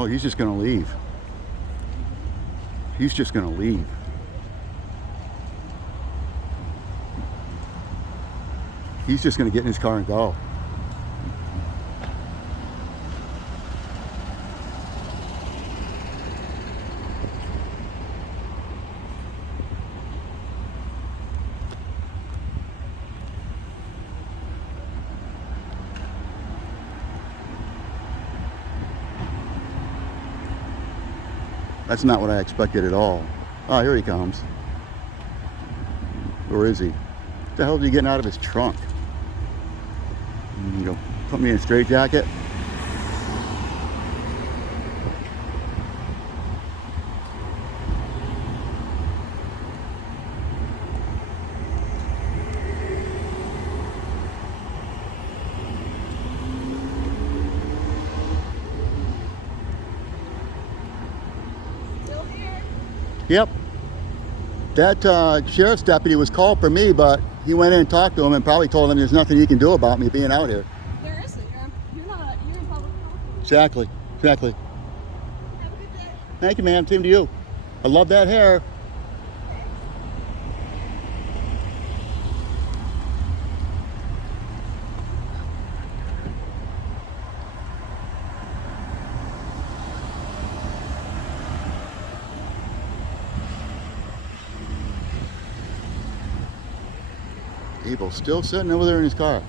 Oh, he's just gonna leave. He's just gonna leave. He's just gonna get in his car and go. That's not what I expected at all. Oh, here he comes. Where is he? What the hell is he getting out of his trunk? You know, put me in a straitjacket. Yep. That sheriff's deputy was called for me, but he went in and talked to him and probably told him there's nothing he can do about me being out here. There isn't. You're in public property. Exactly. Exactly. Have a good day. Thank you, ma'am. Same to you. I love that hair. Abel's still sitting over there in his car.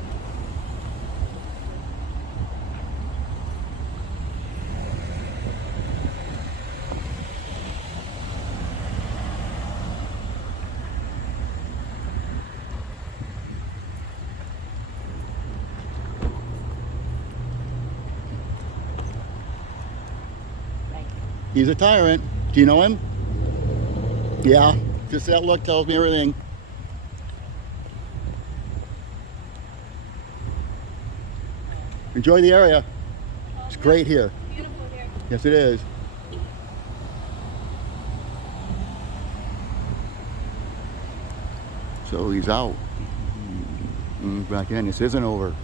He's a tyrant. Do you know him? Yeah, just that look tells me everything. Enjoy the area. It's great here. Beautiful here. Yes, it is. So he's out. Back in. This isn't over.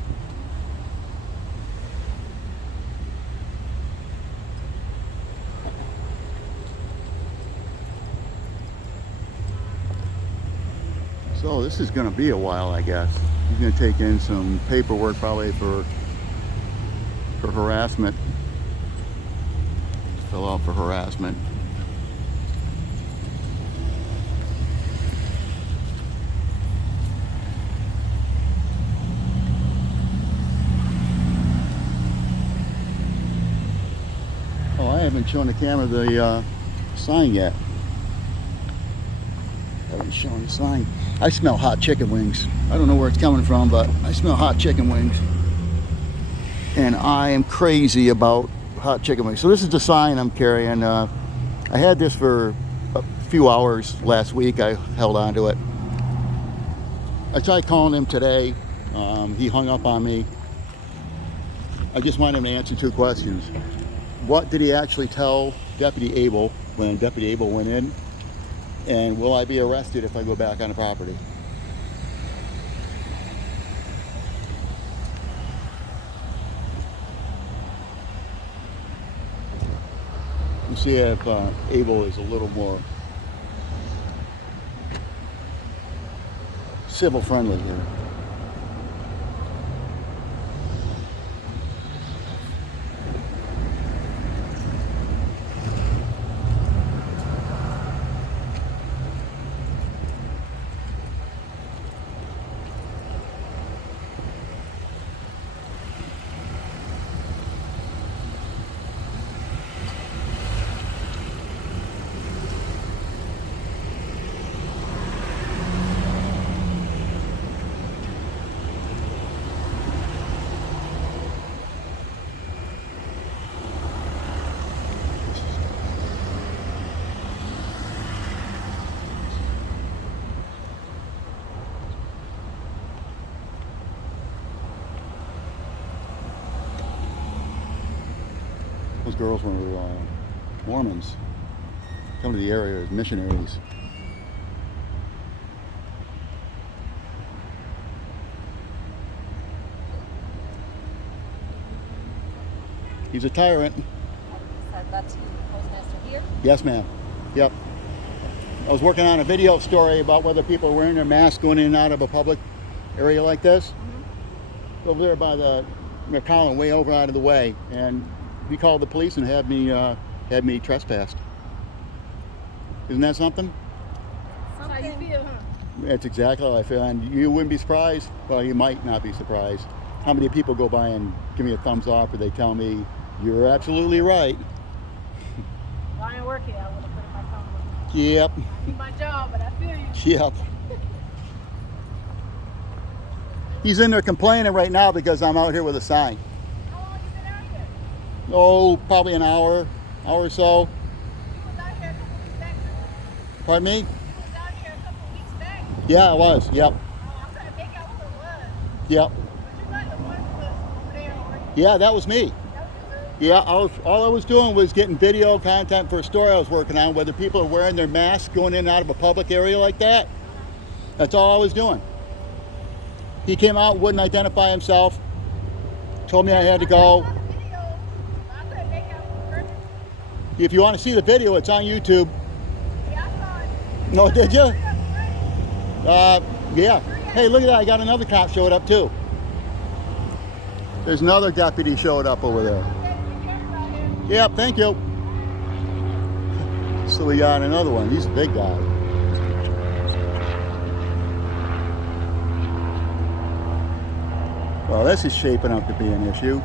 So this is going to be a while, I guess. He's going to take in some paperwork probably for harassment. Fill out for harassment. Oh, I haven't shown the camera the sign yet. Haven't shown the sign. I smell hot chicken wings. I don't know where it's coming from, but I smell hot chicken wings. And I am crazy about hot chicken wings. So this is the sign I'm carrying. I had this for a few hours last week. I held on to it. I tried calling him today. He hung up on me. I just wanted him to answer two questions. What did he actually tell Deputy Abel when Deputy Abel went in? And will I be arrested if I go back on the property? You see if Abel is a little more civil friendly here. Those girls were Mormons. Come to the area as missionaries. He's a tyrant. Said That's you, the postmaster here? Yes, ma'am. Yep. I was working on a video story about whether people are wearing their masks going in and out of a public area like this. Over there by the column, way over out of the way, and he called the police and had me trespassed. Isn't that something? That's how you feel, huh? That's exactly how I feel, and you wouldn't be surprised. Well, you might not be surprised. How many people go by and give me a thumbs up, or they tell me, "You're absolutely right." If I didn't work here, I would have put in my phone. Yep. I need my job, but I feel you. Yep. He's in there complaining right now because I'm out here with a sign. How long you been out here? Oh, probably an hour or so. You was out here a couple weeks back. Pardon me? You was out here a couple weeks back. Yeah, I was. Yep. Oh, I'm trying to make out who it was. Yep. But you're not the one who was over there, or Yeah, that was me. that was you? Yeah, all I was doing was getting video content for a story I was working on, whether people are wearing their masks going in and out of a public area like that. That's all I was doing. He came out, wouldn't identify himself, told me I had to go. If you want to see the video, it's on YouTube. No, did you? Yeah. Hey, look at that. I got another cop showed up too. There's another deputy showed up over there. Yep, thank you. So we got another one. He's a big guy. Well, this is shaping up to be an issue.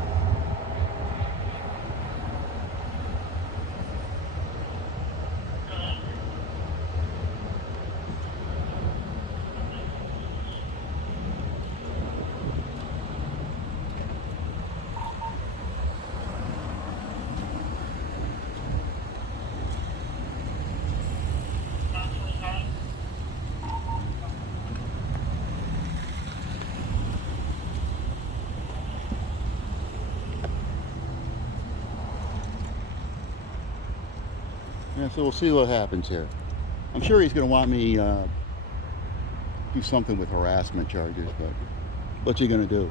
Yeah, so we'll see what happens here. I'm sure he's going to want me do something with harassment charges, but what's he going to do?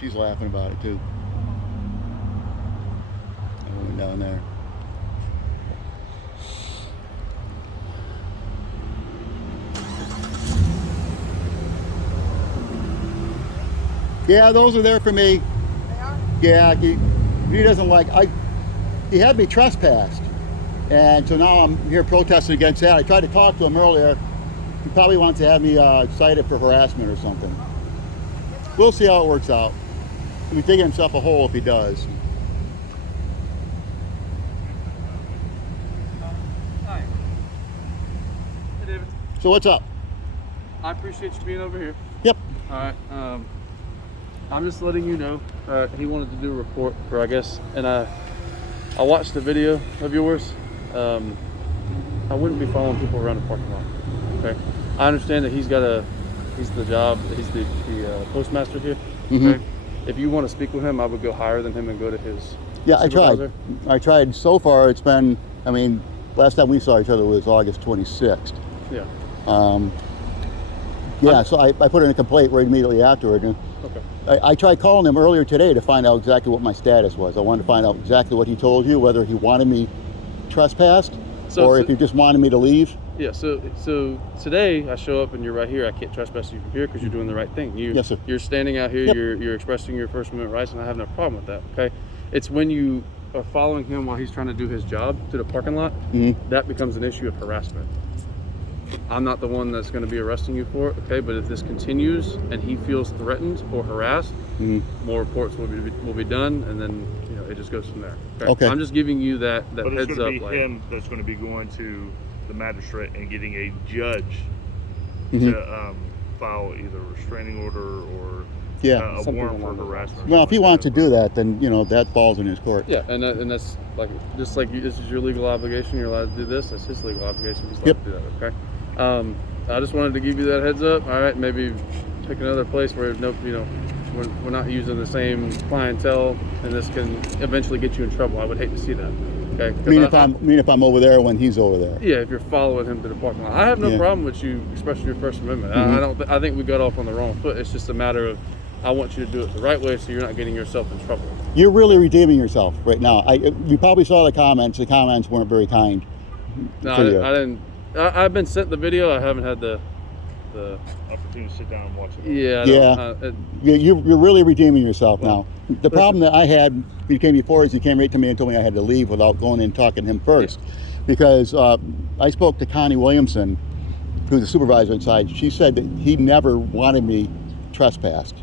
She's laughing about it too. I went down there. Yeah, those are there for me. They are? Yeah, he doesn't like, he had me trespassed. And so now I'm here protesting against that. I tried to talk to him earlier. He probably wants to have me cited for harassment or something. We'll see how it works out. He'll be digging himself a hole if he does. Hi. Hey, David. So what's up? I appreciate you being over here. Yep. All right. I'm just letting you know. He wanted to do a report for, I guess, and I watched the video of yours. I wouldn't be following people around the parking lot. Okay. I understand that he's the postmaster here. Mm-hmm. Okay. If you want to speak with him, I would go higher than him and go to his Yeah, supervisor. I tried. So far, it's been, I mean, last time we saw each other was August 26th. Yeah. Yeah, so I put in a complaint right immediately afterward. And Okay. I tried calling him earlier today to find out exactly what my status was. I wanted to find out exactly what he told you, whether he wanted me trespassed or if he just wanted me to leave. Yeah, so today I show up and you're right here. I can't trespass you from here because you're doing the right thing. Yes, sir. You're standing out here. Yep. You're expressing your First Amendment rights, and I have no problem with that. Okay, it's when you are following him while he's trying to do his job to the parking lot that becomes an issue of harassment. I'm not the one that's going to be arresting you for it. Okay, but if this continues and he feels threatened or harassed, more reports will be done, and then it just goes from there. Okay. I'm just giving you that But heads it's up. going to be him that's going to be going to the magistrate and getting a judge Mm-hmm. to file either a restraining order or Yeah. a Something warrant for along those lines. harassment. Well, if he wants to do that, then that falls in his court. Yeah, and that's like just like this is your legal obligation. You're allowed to do this. That's his legal obligation. He's allowed Yep. to do that. Okay. I just wanted to give you that heads up. All right, maybe pick another place where we're not using the same clientele, and this can eventually get you in trouble. I would hate to see that. Okay. I mean, if I'm over there when he's over there. Yeah, if you're following him to the parking lot, I have no Yeah. problem with you expressing your First Amendment. Mhm. I think we got off on the wrong foot. It's just a matter of I want you to do it the right way, so you're not getting yourself in trouble. You're really redeeming yourself right now. You probably saw the comments. The comments weren't very kind. No, for you. I didn't. I've been sent the video. I haven't had the Opportunity to sit down and watch it. yeah. You're really redeeming yourself now. The problem that I had when you came before is you came right to me and told me I had to leave without going in and talking to him first. Because I spoke to Connie Williamson, who's the supervisor inside. She said that he never wanted me trespassed.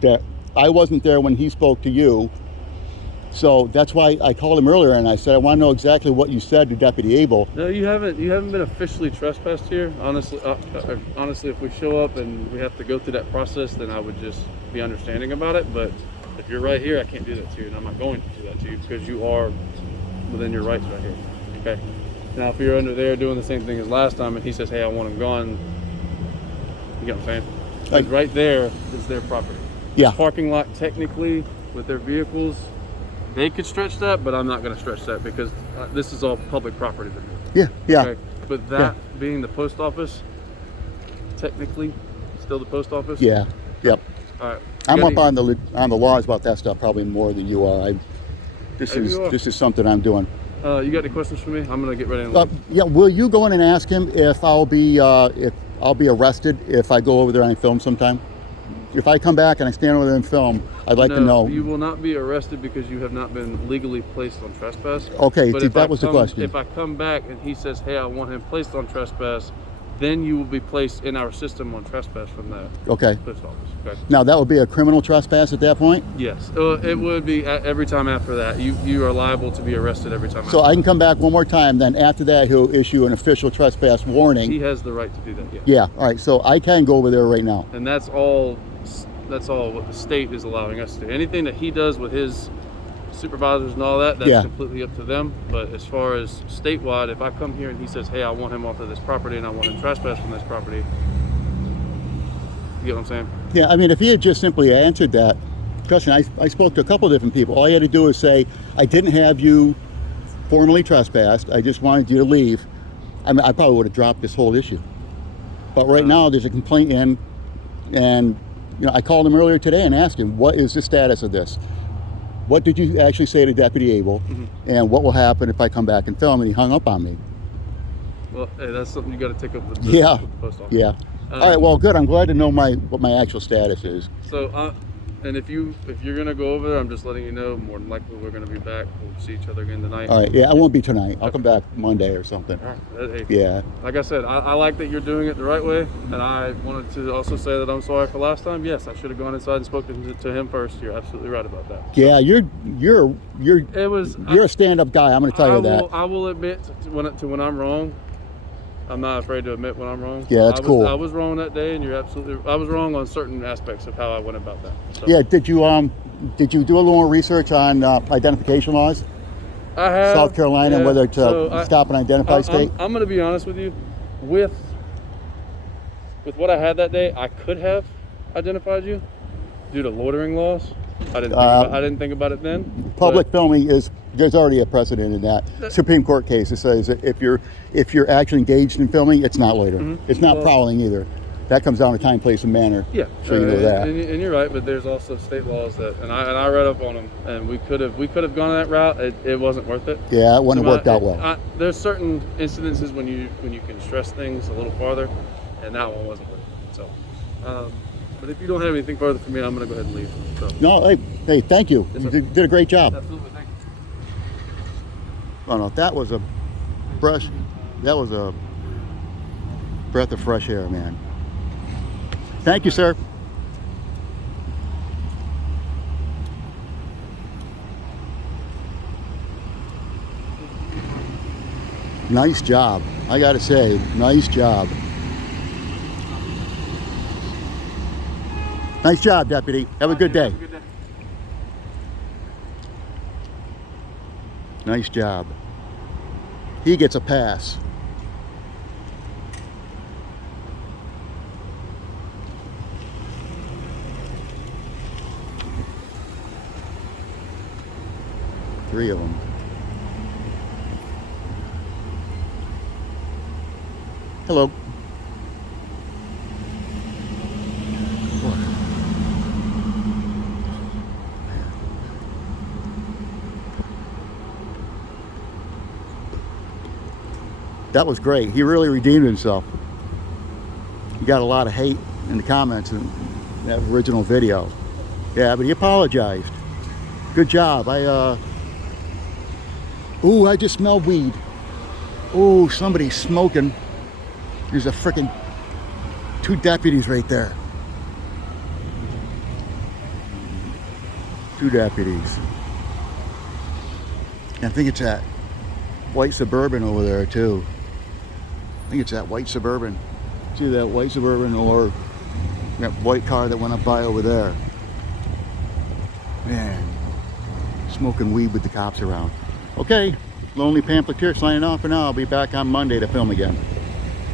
That I wasn't there when he spoke to you. So that's why I called him earlier and I said, I want to know exactly what you said to Deputy Abel. No, you haven't been officially trespassed here. Honestly, if we show up and we have to go through that process, then I would just be understanding about it. But if you're right here, I can't do that to you, and I'm not going to do that to you because you are within your rights right here. Okay. Now, if you're under there doing the same thing as last time, and he says, "Hey, I want him gone," you get what I'm saying? Because right there is their property. Yeah. The parking lot, technically, with their vehicles, they could stretch that, but I'm not going to stretch that because this is all public property to me. Yeah. Okay? But that being the post office, technically, still the post office. Yeah. Yep. All right. I'm up on the laws about that stuff probably more than you are. This is something I'm doing. You got any questions for me? I'm gonna get ready and leave. Yeah. Will you go in and ask him if I'll be arrested if I go over there and film sometime? If I come back and I stand over there and film, I'd like to know. You will not be arrested because you have not been legally placed on trespass. Okay, But that was the question. If I come back and he says, "Hey, I want him placed on trespass," then you will be placed in our system on trespass from that Okay. post office. Okay. Now that would be a criminal trespass at that point. Yes, it would be every time after that. You are liable to be arrested every time. So I can come back one more time. Then after that, he'll issue an official trespass warning. He has the right to do that. Yeah. Yeah. All right. So I can go over there right now. And that's all what the state is allowing us to do. Anything that he does with his supervisors and all that's completely up to them. But as far as statewide, if I come here and he says, "Hey, I want him off of this property and I want him trespassed from this property," you get what I'm saying? Yeah. I mean, if he had just simply answered that question, I spoke to a couple of different people. All he had to do is say, "I didn't have you formally trespassed. I just wanted you to leave." I mean, I probably would have dropped this whole issue. But right now, there's a complaint in, and I called him earlier today and asked him, "What is the status of this? What did you actually say to Deputy Abel, and what will happen if I come back and film?" And he hung up on me. Well, hey, that's something you got to take up with the post office. Yeah. All right. Well, good. I'm glad to know what my actual status is. So, and if you're gonna go over there, I'm just letting you know. More than likely, we're gonna be back. We'll see each other again tonight. All right. Yeah, I won't be tonight. I'll come back Monday or something. All right. Hey, Yeah. like I said, I like that you're doing it the right way, and I wanted to also say that I'm sorry for last time. Yes, I should have gone inside and spoken to him first. You're absolutely right about that. Yeah, you're a stand-up guy. I'm going to tell you that. I will admit when I'm wrong. I'm not afraid to admit when I'm wrong. Yeah, that's cool. I was wrong that day, and I was wrong on certain aspects of how I went about that. So. Yeah. Did you do a little more research on identification laws? I have. South Carolina, whether to stop and identify state? I'm going to be honest with you. With what I had that day, I could have identified you due to loitering laws. I didn't think about it then. Public filming there's already a precedent in that Supreme Court case that says that if you're actually engaged in filming, it's not loitering. It's not prowling either. That comes down to time, place, and manner. Yeah, so you know that. And you're right, but there's also state laws that, and I read up on them, and we could have gone that route. It wasn't worth it. Yeah, it wouldn't have worked out well. There's certain incidences when you can stress things a little farther, and that one wasn't worth it. So, but if you don't have anything further for me, I'm going to go ahead and leave. So. No, hey, thank you. Yes, You did a great job. Absolutely, thank you. Oh no, that was a breath of fresh air, man. Thank you, sir. Nice job. I gotta say, nice job. Nice job, deputy. Have a good day. Nice job. He gets a pass. Three of them. Hello. That was great. He really redeemed himself. He got a lot of hate in the comments in that original video. Yeah, but he apologized. Good job. Ooh, I just smell weed. Ooh, somebody's smoking. There's a frickin' 2 deputies right there. 2 deputies. And I think it's that white Suburban over there too. I think it's that white Suburban. See that white Suburban or that white car that went up by over there. Man, smoking weed with the cops around. Okay, Lonely Pamphleteer signing off for now. I'll be back on Monday to film again.